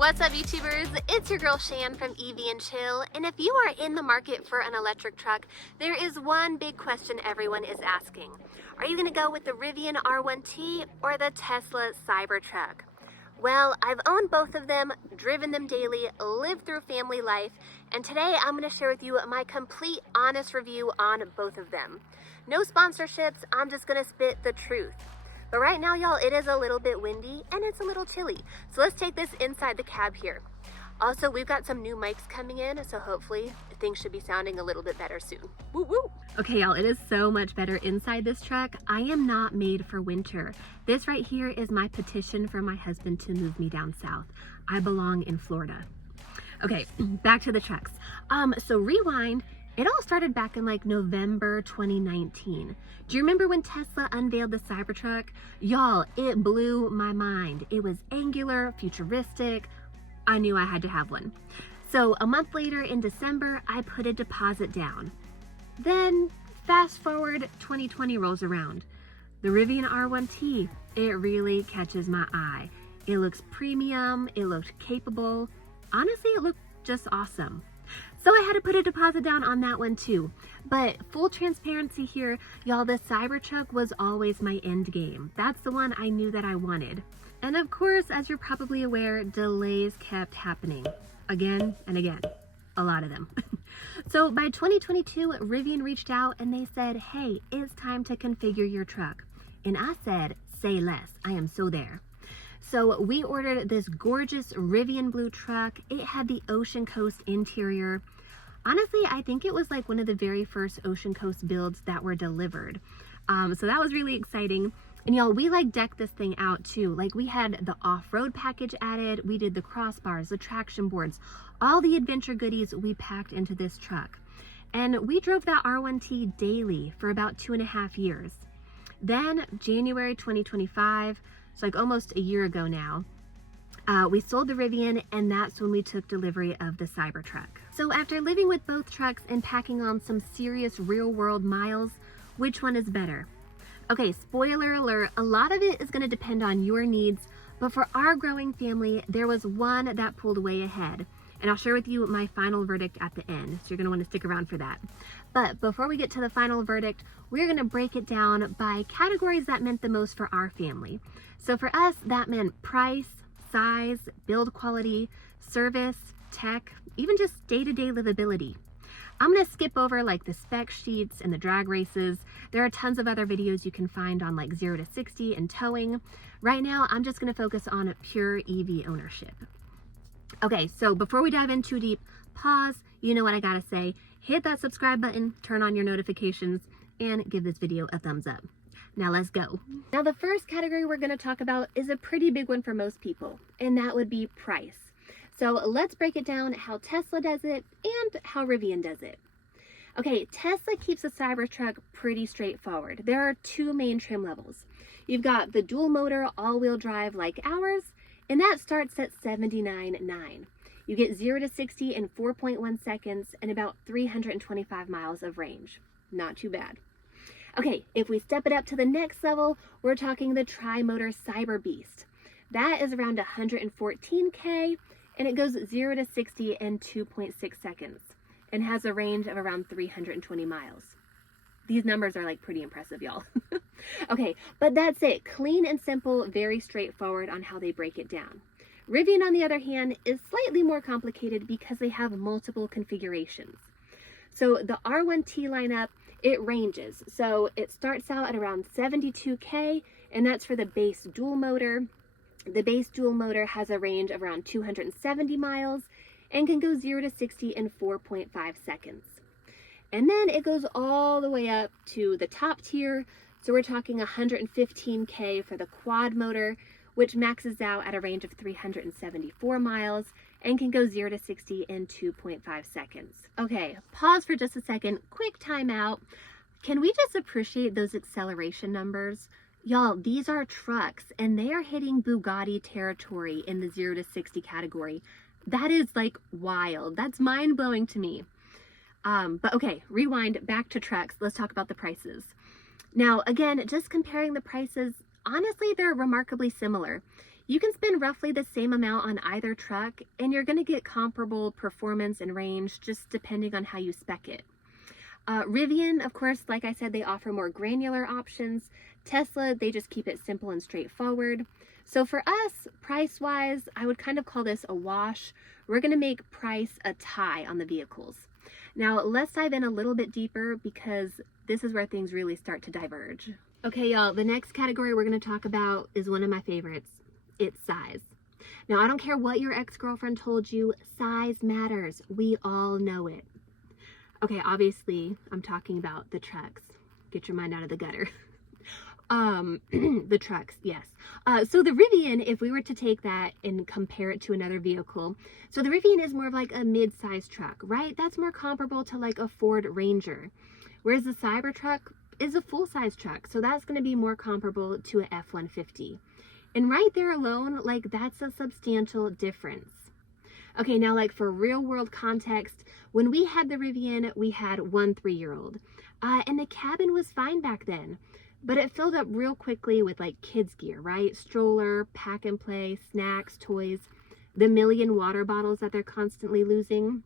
What's up, YouTubers? It's your girl Shan from EV and Chill, and if you are in the market for an electric truck, there is one big question everyone is asking. Are you going to go with the Rivian R1T or the Tesla Cybertruck? Well, I've owned both of them, driven them daily, lived through family life, and today I'm going to share with you my complete honest review on both of them. No sponsorships, I'm just going to spit the truth. But right now, y'all, it is a little bit windy and it's a little chilly. So let's take this inside the cab here. Also, we've got some new mics coming in, so hopefully things should be sounding a little bit better soon. Woo woo! Okay, y'all, it is so much better inside this truck. I am not made for winter. This right here is my petition for my husband to move me down south. I belong in Florida. Okay, back to the trucks. So rewind. It all started back in like November 2019. Do you remember when Tesla unveiled the Cybertruck? Y'all, it blew my mind. It was angular, futuristic. I knew I had to have one. So a month later in December, I put a deposit down. Then fast forward, 2020 rolls around. The Rivian R1T, it really catches my eye. It looks premium, it looked capable. Honestly, it looked just awesome. So I had to put a deposit down on that one too. But full transparency here, y'all, the Cybertruck was always my end game. That's the one I knew that I wanted. And of course, as you're probably aware, delays kept happening again and again. A lot of them. So by 2022, Rivian reached out and they said, hey, it's time to configure your truck. And I said, say less, I am so there. So we ordered this gorgeous Rivian blue truck. It had the Ocean Coast interior. Honestly, I think it was like one of the very first Ocean Coast builds that were delivered. So that was really exciting. And y'all, we like decked this thing out too. Like we had the off-road package added. We did the crossbars, the traction boards, all the adventure goodies we packed into this truck. And we drove that R1T daily for about 2.5 years. Then January 2025, it's like almost a year ago now, we sold the Rivian, and that's when we took delivery of the Cybertruck. So after living with both trucks and packing on some serious real-world miles, which one is better? Okay, spoiler alert, a lot of it is going to depend on your needs, but for our growing family, there was one that pulled way ahead. And I'll share with you my final verdict at the end, so you're going to want to stick around for that. But before we get to the final verdict, we're going to break it down by categories that meant the most for our family. So for us, that meant price, size, build quality, service, tech, even just day-to-day livability. I'm going to skip over like the spec sheets and the drag races. There are tons of other videos you can find on like 0 to 60 and towing. Right now, I'm just going to focus on pure EV ownership. Okay, so before we dive in too deep, pause, you know what I gotta say, hit that subscribe button, turn on your notifications, and give this video a thumbs up. Now let's go. Now the first category we're gonna talk about is a pretty big one for most people, and that would be price. So let's break it down how Tesla does it and how Rivian does it. Okay, Tesla keeps the Cybertruck pretty straightforward. There are two main trim levels. You've got the dual motor all-wheel drive like ours, and that starts at $79,900. You get 0 to 60 in 4.1 seconds and about 325 miles of range. Not too bad. Okay, if we step it up to the next level, we're talking the tri-motor Cyber Beast. That is around 114K, and it goes 0 to 60 in 2.6 seconds and has a range of around 320 miles. These numbers are like pretty impressive, y'all. Okay, but that's it. Clean and simple, very straightforward on how they break it down. Rivian, on the other hand, is slightly more complicated because they have multiple configurations. So the R1T lineup, it ranges. So it starts out at around 72K, and that's for the base dual motor. The base dual motor has a range of around 270 miles and can go 0 to 60 in 4.5 seconds. And then it goes all the way up to the top tier. So we're talking 115K for the quad motor, which maxes out at a range of 374 miles and can go 0 to 60 in 2.5 seconds. Okay, pause for just a second. Quick timeout. Can we just appreciate those acceleration numbers? Y'all, these are trucks and they are hitting Bugatti territory in the 0 to 60 category. That is like wild. That's mind-blowing to me. But okay, rewind back to trucks. Let's talk about the prices. Now, again, just comparing the prices, honestly, they're remarkably similar. You can spend roughly the same amount on either truck, and you're going to get comparable performance and range just depending on how you spec it. Rivian, of course, like I said, they offer more granular options. Tesla, they just keep it simple and straightforward. So for us, price-wise, I would kind of call this a wash. We're going to make price a tie on the vehicles. Now, let's dive in a little bit deeper because this is where things really start to diverge. Okay, y'all, the next category we're going to talk about is one of my favorites. It's size. Now, I don't care what your ex-girlfriend told you, size matters. We all know it. Okay, obviously, I'm talking about the trucks. Get your mind out of the gutter. The trucks, yes. So the Rivian, if we were to take that and compare it to another vehicle, so the Rivian is more of like a mid-size truck, right? That's more comparable to like a Ford Ranger. Whereas the Cybertruck is a full-size truck, so that's going to be more comparable to an F-150. And right there alone, like that's a substantial difference. Okay, now like for real world context, when we had the Rivian, we had one 3-year-old. And the cabin was fine back then, but it filled up real quickly with like kids gear, right? Stroller, pack and play, snacks, toys, the million water bottles that they're constantly losing.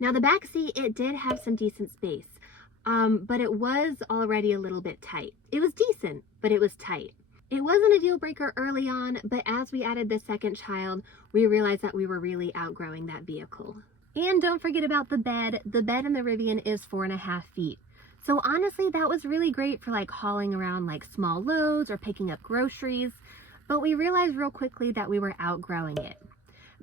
Now the back seat, it did have some decent space, but it was already a little bit tight. It was decent, but it was tight. It wasn't a deal breaker early on, but as we added the second child, we realized that we were really outgrowing that vehicle. And don't forget about the bed. The bed in the Rivian is 4.5 feet. So honestly, that was really great for like hauling around like small loads or picking up groceries, but we realized real quickly that we were outgrowing it.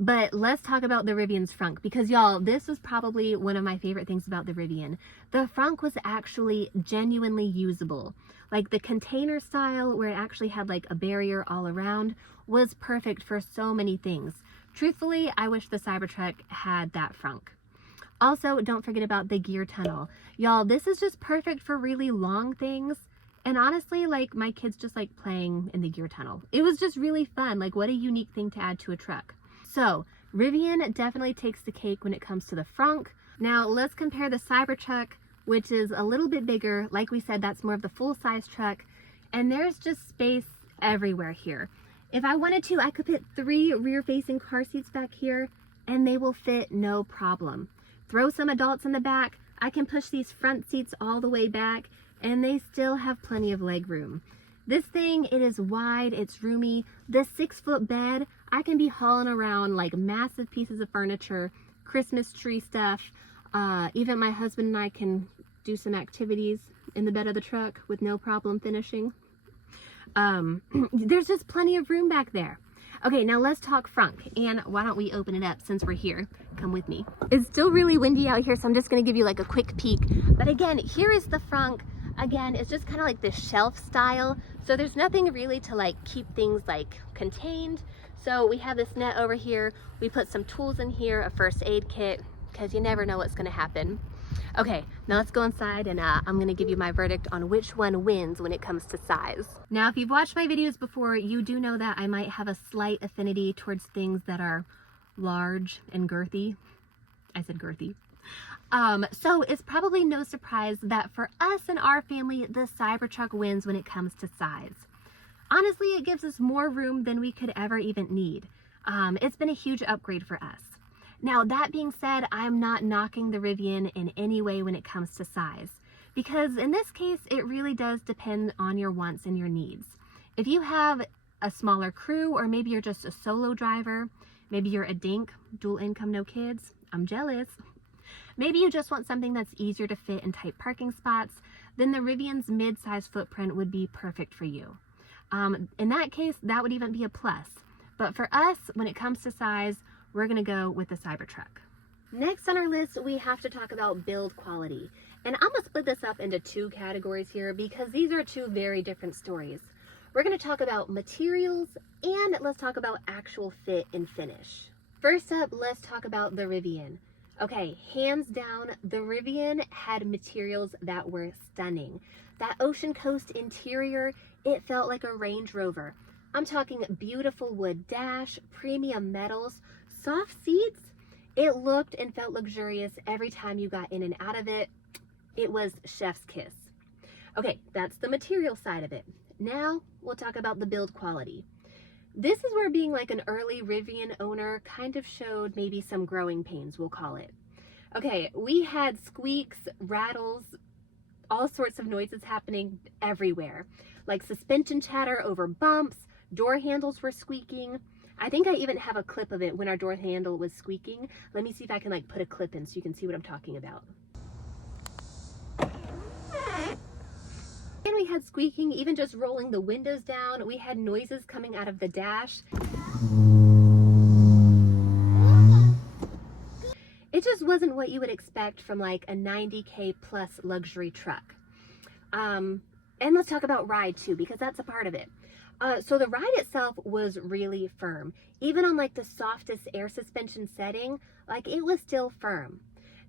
But let's talk about the Rivian's frunk, because y'all, this was probably one of my favorite things about the Rivian. The frunk was actually genuinely usable. Like the container style where it actually had like a barrier all around was perfect for so many things. Truthfully, I wish the Cybertruck had that frunk. Also, don't forget about the gear tunnel. Y'all, this is just perfect for really long things. And honestly, like my kids just like playing in the gear tunnel. It was just really fun. Like what a unique thing to add to a truck. So Rivian definitely takes the cake when it comes to the frunk. Now let's compare the Cybertruck, which is a little bit bigger. Like we said, that's more of the full-size truck. And there's just space everywhere here. If I wanted to, I could put 3 rear-facing car seats back here and they will fit no problem. Throw some adults in the back. I can push these front seats all the way back and they still have plenty of leg room. This thing, it is wide, it's roomy. This 6-foot bed, I can be hauling around like massive pieces of furniture, Christmas tree stuff. Even my husband and I can do some activities in the bed of the truck with no problem finishing. There's just plenty of room back there. Okay, now let's talk frunk. And why don't we open it up since we're here? Come with me. It's still really windy out here, so I'm just gonna give you like a quick peek. But again, here is the frunk. Again, it's just kind of like this shelf style. So there's nothing really to like keep things like contained. So we have this net over here. We put some tools in here, a first aid kit, because you never know what's gonna happen. Okay, now let's go inside and I'm gonna give you my verdict on which one wins when it comes to size. Now, if you've watched my videos before, you do know that I might have a slight affinity towards things that are large and girthy. I said girthy. So it's probably no surprise that for us and our family, the Cybertruck wins when it comes to size. Honestly, it gives us more room than we could ever even need. It's been a huge upgrade for us. Now, that being said, I'm not knocking the Rivian in any way when it comes to size, because in this case, it really does depend on your wants and your needs. If you have a smaller crew, or maybe you're just a solo driver, maybe you're a dink, dual income, no kids, I'm jealous. Maybe you just want something that's easier to fit in tight parking spots, then the Rivian's mid-size footprint would be perfect for you. In that case, that would even be a plus. But for us, when it comes to size, we're gonna go with the Cybertruck. Next on our list, we have to talk about build quality. And I'm gonna split this up into 2 categories here because these are 2 very different stories. We're gonna talk about materials and let's talk about actual fit and finish. First up, let's talk about the Rivian. Okay, hands down, the Rivian had materials that were stunning. That Ocean Coast interior, it felt like a Range Rover. I'm talking beautiful wood dash, premium metals, soft seats. It looked and felt luxurious every time you got in and out of it. It was chef's kiss. Okay, that's the material side of it. Now we'll talk about the build quality. This is where being like an early Rivian owner kind of showed maybe some growing pains, we'll call it. Okay, we had squeaks, rattles, all sorts of noises happening everywhere, like suspension chatter over bumps, door handles were squeaking. I think I even have a clip of it when our door handle was squeaking. Let me see if I can like put a clip in so you can see what I'm talking about. And we had squeaking, even just rolling the windows down. We had noises coming out of the dash. It just wasn't what you would expect from like a 90K plus luxury truck. And let's talk about ride too, because that's a part of it. So the ride itself was really firm. Even on like the softest air suspension setting, like it was still firm.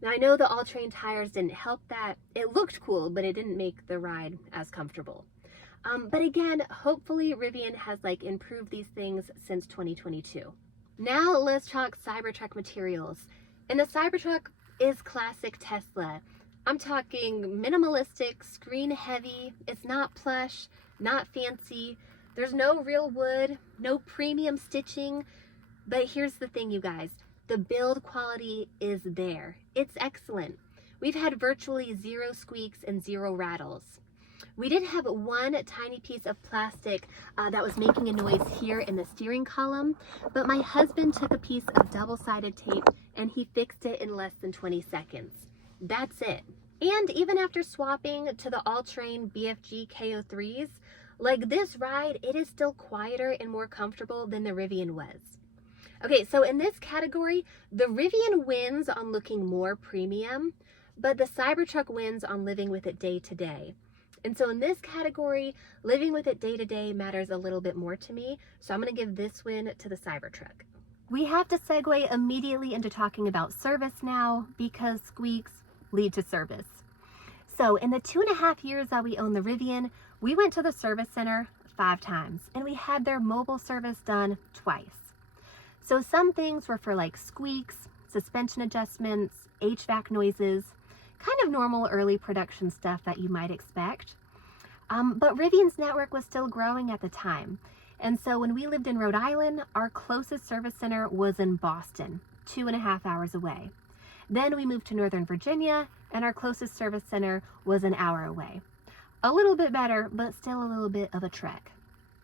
Now I know the all-terrain tires didn't help that. It looked cool, but it didn't make the ride as comfortable. But again, hopefully Rivian has like improved these things since 2022. Now let's talk Cybertruck materials. And the Cybertruck is classic Tesla. I'm talking minimalistic, screen heavy. It's not plush, not fancy. There's no real wood, no premium stitching. But here's the thing, you guys. The build quality is there. It's excellent. We've had virtually zero squeaks and zero rattles. We did have one tiny piece of plastic that was making a noise here in the steering column, but my husband took a piece of double-sided tape and he fixed it in less than 20 seconds. That's it. And even after swapping to the all-terrain BFG KO3s, like this ride, it is still quieter and more comfortable than the Rivian was. Okay, so in this category, the Rivian wins on looking more premium, but the Cybertruck wins on living with it day to day. And so in this category, living with it day to day matters a little bit more to me, so I'm gonna give this win to the Cybertruck. We have to segue immediately into talking about service now, because squeaks lead to service. So in the 2.5 years that we owned the Rivian, we went to the service center 5 times, and we had their mobile service done twice. So some things were for like squeaks, suspension adjustments, HVAC noises, kind of normal early production stuff that you might expect. But Rivian's network was still growing at the time. And so when we lived in Rhode Island, our closest service center was in Boston, 2.5 hours away. Then we moved to Northern Virginia, and our closest service center was an hour away. A little bit better, but still a little bit of a trek.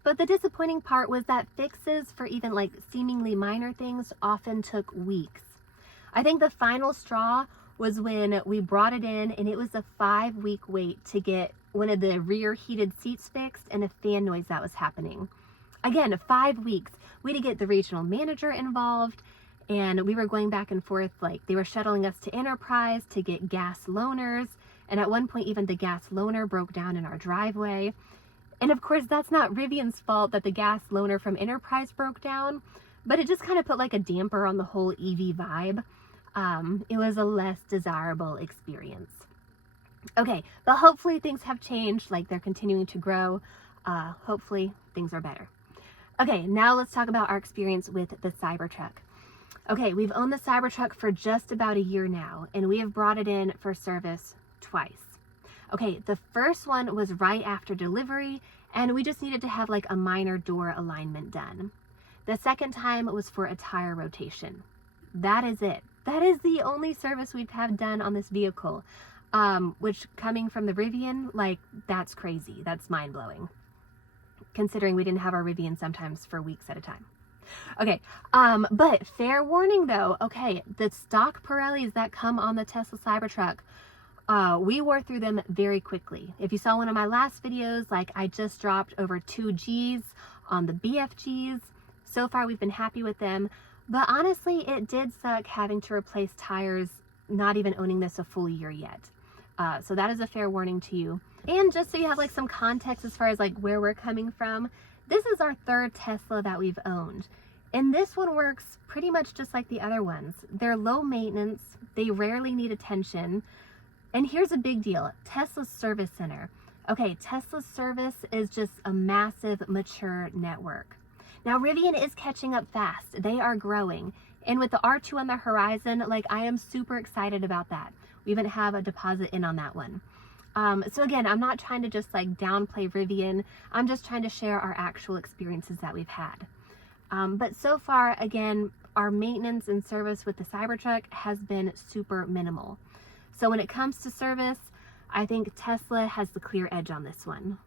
But the disappointing part was that fixes for even like seemingly minor things often took weeks. I think the final straw was when we brought it in, and it was a 5-week wait to get one of the rear heated seats fixed and a fan noise that was happening. Again, 5 weeks. We had to get the regional manager involved, and we were going back and forth, like they were shuttling us to Enterprise to get gas loaners, and at one point even the gas loaner broke down in our driveway. And of course that's not Rivian's fault that the gas loaner from Enterprise broke down, but it just kind of put like a damper on the whole EV vibe. It was a less desirable experience. Okay, but hopefully things have changed, like they're continuing to grow. Hopefully things are better. Okay, now let's talk about our experience with the Cybertruck. Okay, we've owned the Cybertruck for just about a year now, and we have brought it in for service twice. Okay, the first one was right after delivery, and we just needed to have like a minor door alignment done. The second time was for a tire rotation. That is it. That is the only service we've had done on this vehicle, which coming from the Rivian, like that's crazy. That's mind-blowing, considering we didn't have our Rivian sometimes for weeks at a time. Okay, but fair warning though, okay, the stock Pirellis that come on the Tesla Cybertruck, we wore through them very quickly. If you saw one of my last videos, like I just dropped over 2 Gs on the BFGs. So far we've been happy with them, but honestly it did suck having to replace tires not even owning this a full year yet. So that is a fair warning to you. And just so you have like some context as far as like where we're coming from, this is our 3rd Tesla that we've owned. And this one works pretty much just like the other ones. They're low maintenance, they rarely need attention. And here's a big deal, Tesla's service center. Okay, Tesla's service is just a massive, mature network. Now Rivian is catching up fast, they are growing. And with the R2 on the horizon, like I am super excited about that. We even have a deposit in on that one. So again, I'm not trying to just like downplay Rivian. I'm just trying to share our actual experiences that we've had. But so far, again, our maintenance and service with the Cybertruck has been super minimal. So when it comes to service, I think Tesla has the clear edge on this one.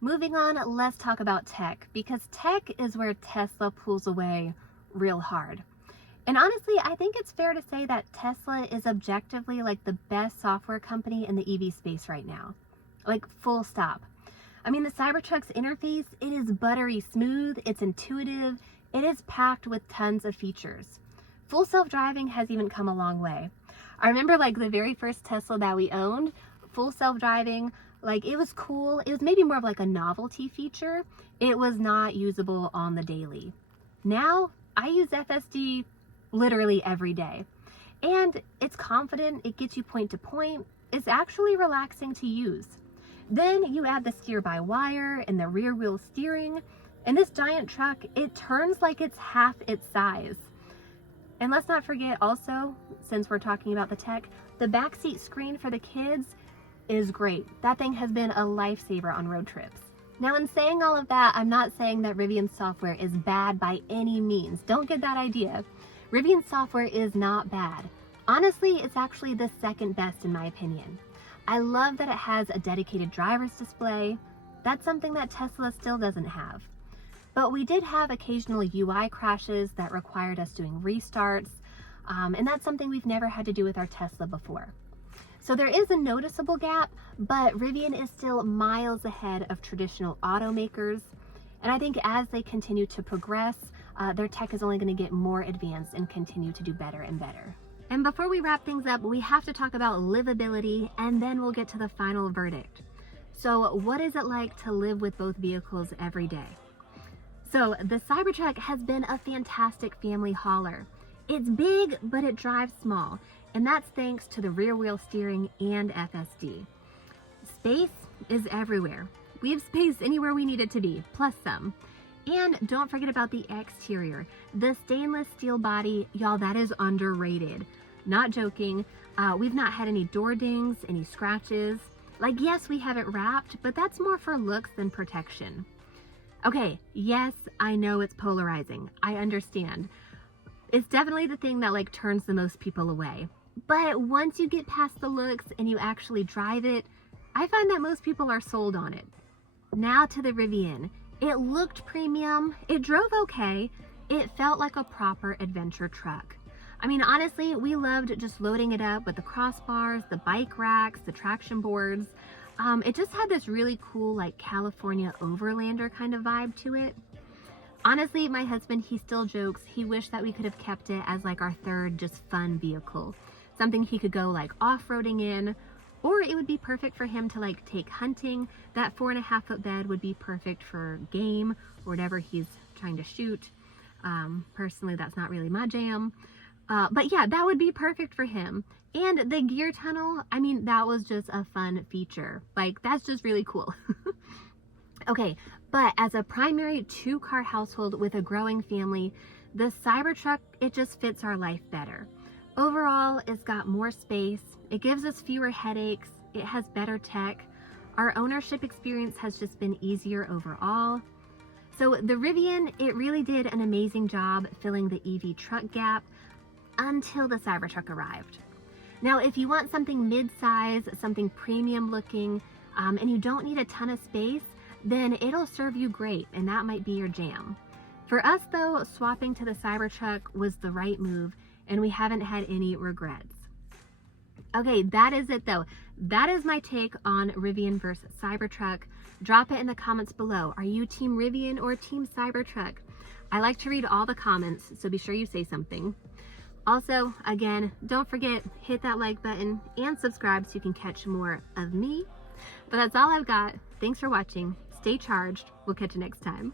Moving on, let's talk about tech, because tech is where Tesla pulls away real hard. And honestly, I think it's fair to say that Tesla is objectively like the best software company in the EV space right now. Like, full stop. I mean, the Cybertruck's interface, it is buttery smooth, it's intuitive, it is packed with tons of features. Full self-driving has even come a long way. I remember like the very first Tesla that we owned, full self-driving, like it was cool. It was maybe more of like a novelty feature. It was not usable on the daily. Now I use FSD literally every day. And it's confident, it gets you point to point. It's actually relaxing to use. Then you add the steer-by-wire and the rear wheel steering, and this giant truck, it turns like it's half its size. And let's not forget also, since we're talking about the tech, the backseat screen for the kids is great. That thing has been a lifesaver on road trips. Now, in saying all of that, I'm not saying that Rivian software is bad by any means. Don't get that idea. Rivian software is not bad. Honestly, it's actually the second best in my opinion. I love that it has a dedicated driver's display. That's something that Tesla still doesn't have. But we did have occasional UI crashes that required us doing restarts, and that's something we've never had to do with our Tesla before. So there is a noticeable gap, but Rivian is still miles ahead of traditional automakers. And I think as they continue to progress, their tech is only going to get more advanced and continue to do better and better. And before we wrap things up, we have to talk about livability, and then we'll get to the final verdict. So what is it like to live with both vehicles every day? So the Cybertruck has been a fantastic family hauler. It's big, but it drives small, and that's thanks to the rear wheel steering and FSD. Space is everywhere. We have space anywhere we need it to be, plus some. And don't forget about the exterior. The stainless steel body, y'all, that is underrated. Not joking. We've not had any door dings, any scratches. Like, yes, we have it wrapped, but that's more for looks than protection. Okay, yes, I know it's polarizing. I understand. It's definitely the thing that like turns the most people away. But once you get past the looks and you actually drive it, I find that most people are sold on it. Now to the Rivian. It looked premium, it drove okay, it felt like a proper adventure truck. I mean, honestly, we loved just loading it up with the crossbars, the bike racks, the traction boards. It just had this really cool like California overlander kind of vibe to it. Honestly, my husband, he still jokes he wished that we could have kept it as like our third just fun vehicle. Something he could go like off-roading in, or it would be perfect for him to like take hunting. That 4.5-foot bed would be perfect for game or whatever he's trying to shoot. Personally, that's not really my jam. But yeah, that would be perfect for him. And the gear tunnel, I mean, that was just a fun feature. Like, that's just really cool. Okay, but as a primary 2-car household with a growing family, the Cybertruck, it just fits our life better. Overall, it's got more space, it gives us fewer headaches, it has better tech, our ownership experience has just been easier overall. So the Rivian, it really did an amazing job filling the EV truck gap until the Cybertruck arrived. Now, if you want something mid-size, something premium looking, and you don't need a ton of space, then it'll serve you great, and that might be your jam. For us though, swapping to the Cybertruck was the right move, and we haven't had any regrets. Okay, that is it though. That is my take on Rivian versus Cybertruck. Drop it in the comments below. Are you Team Rivian or Team Cybertruck? I like to read all the comments, so be sure you say something. Also, again, don't forget, hit that like button and subscribe so you can catch more of me. But that's all I've got. Thanks for watching. Stay charged. We'll catch you next time.